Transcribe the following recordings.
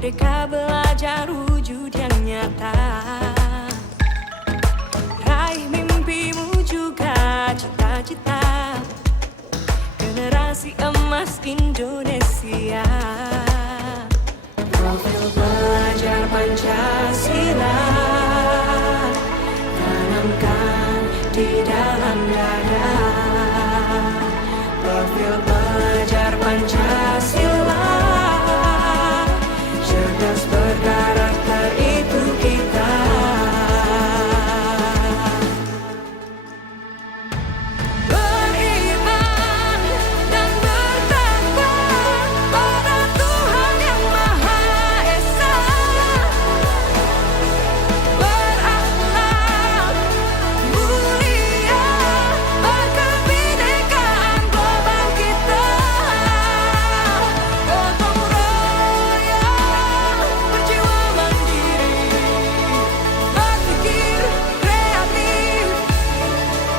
Merdeka belajar wujud yang nyata. Raih mimpimu juga cita-cita. Generasi emas Indonesia. Profil pelajar Pancasila tanamkan di dalam dada. Profil pelajar Pancasila, cerdas berkarakter itu kita. Beriman dan bertakwa pada Tuhan Yang Maha Esa. Berakhlak mulia, berkebinekaan global kita. Gotong royong, berjiwa mandiri, berpikir kreatif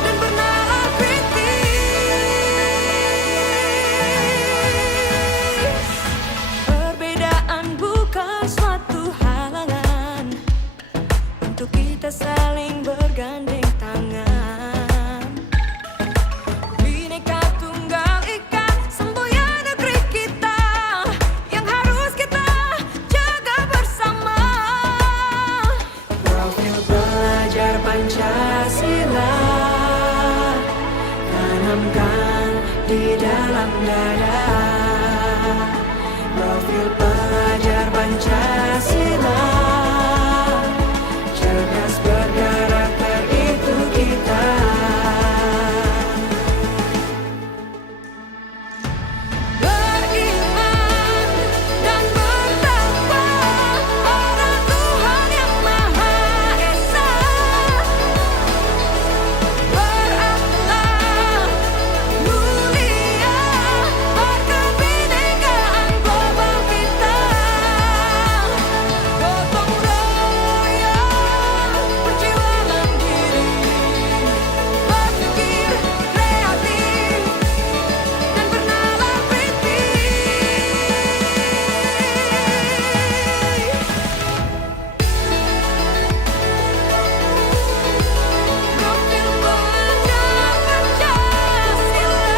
dan bernalar kritis. Perbedaan bukan suatu halangan untuk kita saling bergandeng tangan. Bhinneka Tunggal Ika, semboyan negeri kita yang harus kita jaga bersama. Profil pelajar Pancasila tanamkan di dalam dada. Profil pelajar Pancasila, cerdas berkarakter itu kita. Beriman dan bertakwa pada Tuhan Yang Maha Esa. Berakhlak mulia, berkebinekaan global kita. Gotong royong, berjiwa mandiri, berpikir kreatif dan bernalar kritis. Profil pelajar Pancasila.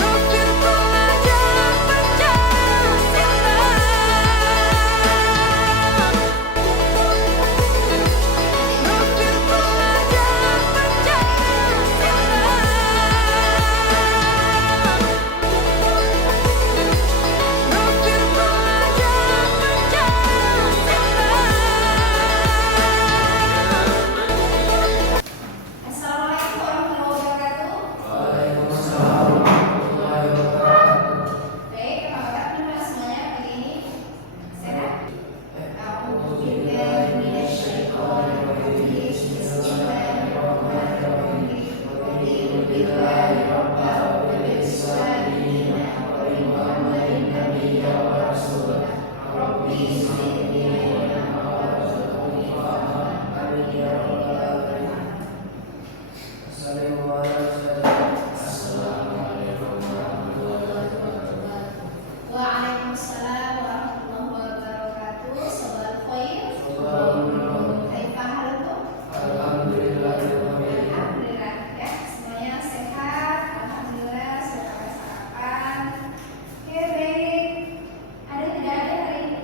Profil pelajar Pancasila. Profil pelajar Pancasila. Profil pelajar Pancasila. Assalamualaikum warahmatullahi wabarakatuh. Baik, apa kabar teman-teman semuanya pagi ini? Sehat? A'udzubillahi minasyaitonirrajim. Bismillahirrahmanirrahim. Alhamdulillahi rabbil alamin. Muhammadin nabiyya wa rasulah. Rabbi zidni ilman warzuqni fahman. Amin ya rabbal alamin. Waalaikumsalam warahmatullahi wabarakatuh. Sobat Khoir, Kaifa halukum? Alhamdulillah ya, semuanya sehat. Alhamdulillah sudah pada sarapan. Oke, baik. Ada tidak ada hari ini?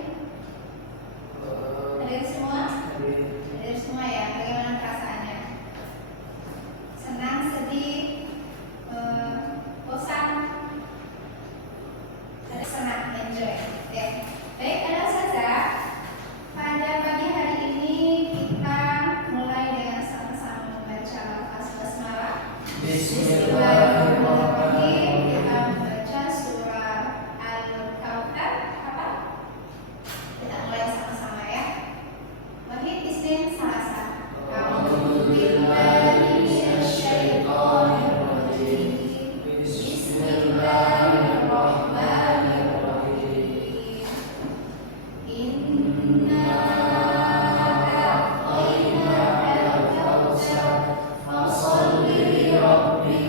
Hadir semua? Hadir semua ya. Bagaimana perasaannya? Senang, sedih, bosan? Senang, enjoy. Oke. Baik, ada saja. Pada pagi hari ini kita mulai dengan sama-sama membaca lafaz basmalah. Bismillahirrahmanirrahim. Kita membaca surah Al-Kautsar. Apa? Kita mulai sama-sama ya. Wahid, Isnin, Salasa. A'udzubillahi minasyaitonirrajim. Bismillahirrahmanirrahim. Inna a'tainaka al-kautsar, fasholli li rabbika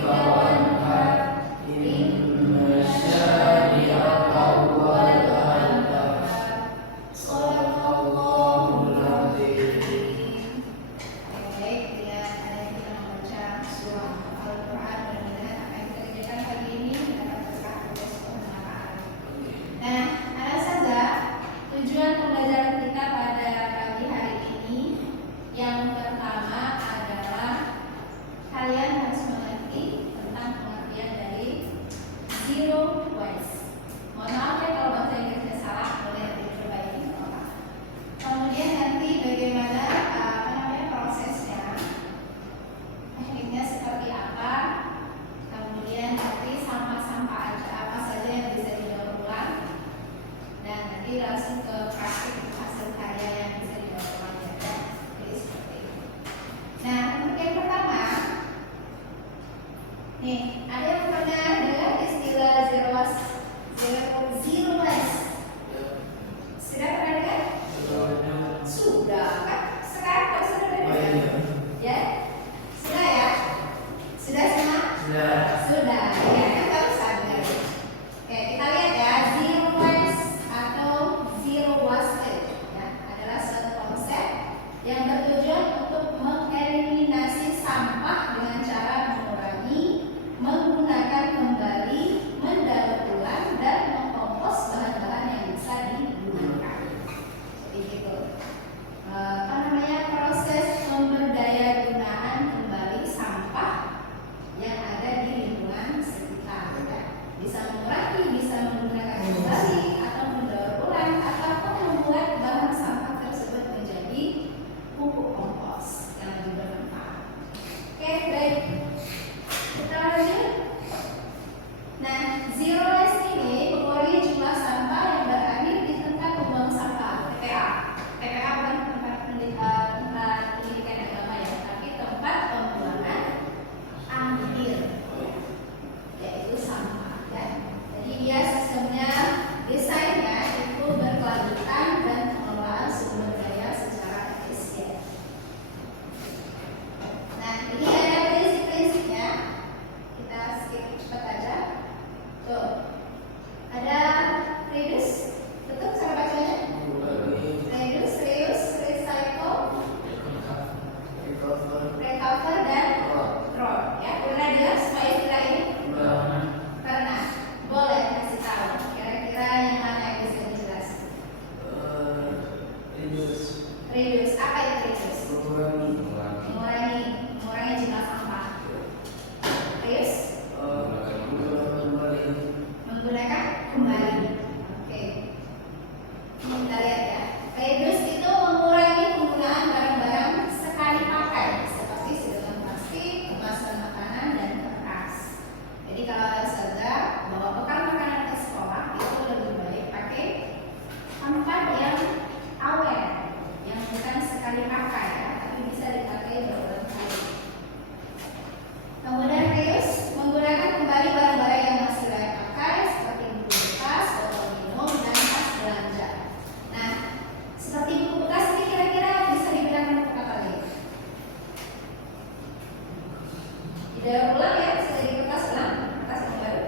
Daur ulang ya, sudah di kertas ulang, kertas yang baru.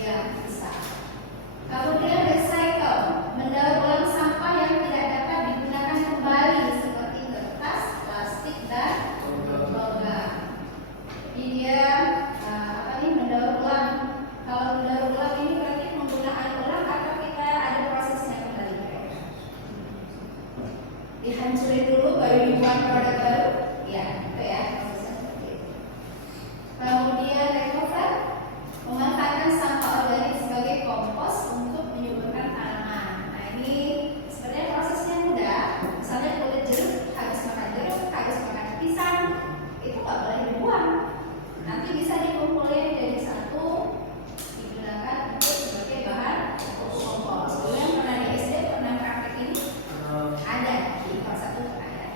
Ya, bisa. Kemudian recycle, mendaur ulang sampah yang tidak dapat digunakan kembali seperti kertas, plastik, dan logam. Jadi dia mendaur ulang. Kalau mendaur ulang ini berarti penggunaan ulang atau kita ada prosesnya kembali. Dihancurin dulu baru dibuat produk baru. Ya, itu ya prosesnya seperti itu. Kemudian recover, memanfaatkan sampah organik sebagai kompos untuk menyuburkan tanaman. Nah ini sebenarnya prosesnya mudah. Misalnya kulit jeruk, habis makan pisang, itu nggak boleh dibuang. Nanti bisa dikumpulin jadi satu, digunakan untuk sebagai bahan kompos. Dulu yang pernah di SD pernah praktek ini ada di kelas 1 ada.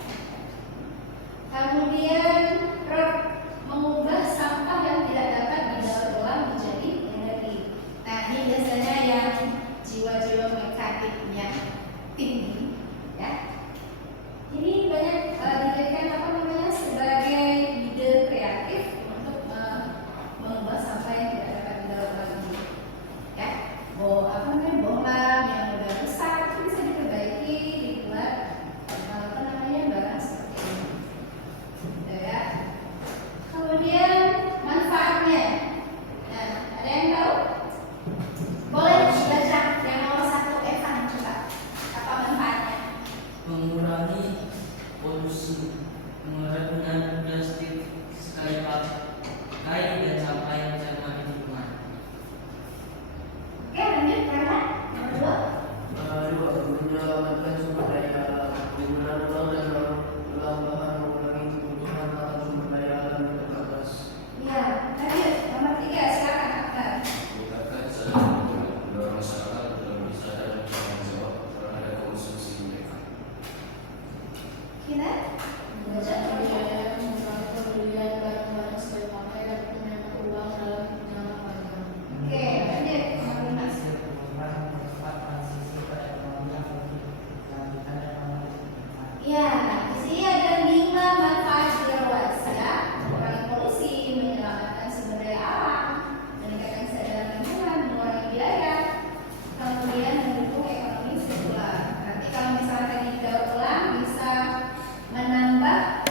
Kemudian mengubah sampah yang tidak dapat didaur ulang menjadi energi. Nah ini biasanya yang jiwa-jiwa mekaniknya tinggi, ya. Ini banyak dijadikan sebagai ide kreatif untuk mengubah sampah yang tidak dapat didaur ulang ini. Ya, bohlam yang udah rusak itu bisa diperbaiki, dibuat barang seperti ini. Ya. Kemudian manfaatnya. Nah, ada yang tahu? Boleh dibaca yang nomor 1 Evan coba. Apa manfaatnya? Mengurangi polusi, mengurangi plastik sekali pakai dan sampah yang mencemari lingkungan. Oke, lanjut karena nomor 2. Menyelamatkan sumber daya alam, penggunaan ulang dan ulang bahan mengurangi kebutuhan akan sumber daya alam yang terbatas. Ya, lanjut nomor 3 silakan Akbar. Meningkatkan kesadaran lingkungan, mendorong masyarakat untuk lebih sadar dan bertanggung jawab terhadap konsumsi mereka. Kita baca Oke, lanjut nomor 5. Ya, di sini ada 5 manfaat jelas ya. Mengurangi polusi, menyelamatkan sumber daya alam, meningkatkan kesadaran lingkungan, mengurangi biaya, kemudian mendukung ekonomi sirkular. Nanti kalau misalnya tadi daur ulang bisa menambah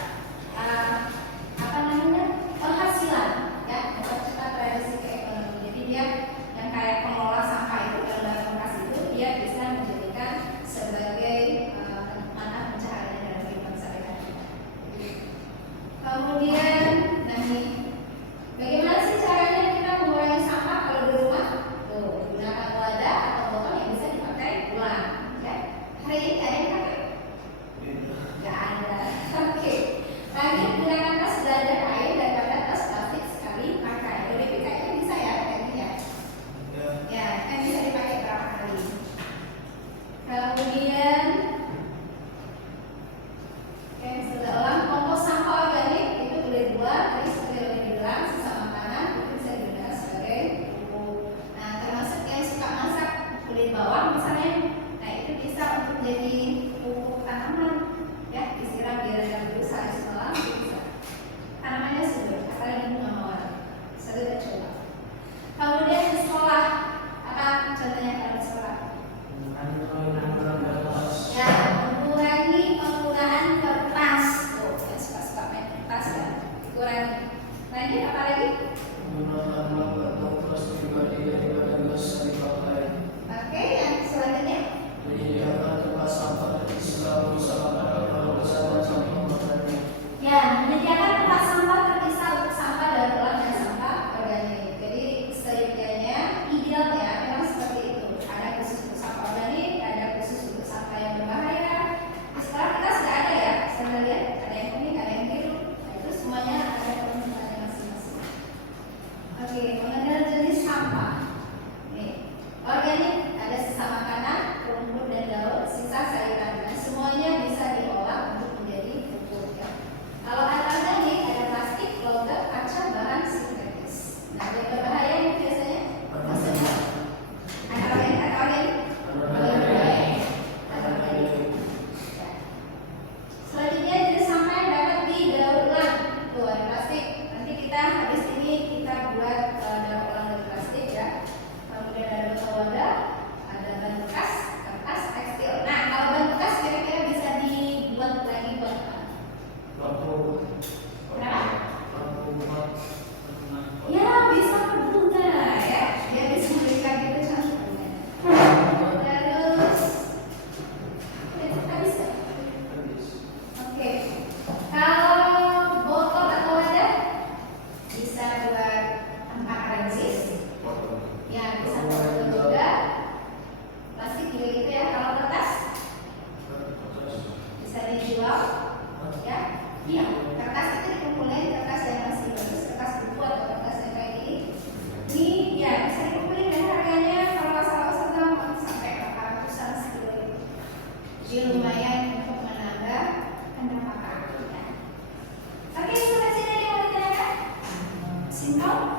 Iya, kertas itu dikumpulin, kertas yang masih bagus, kertas buku atau kertas yang kayak gini. Ini ya bisa dikumpulin dan harganya kalau nggak salah sampai 800-an sekilo itu. Jadi lumayan untuk menambah pendapatan. Ya. Oke, sampai sini ada yang mau ditanyakan? Simple.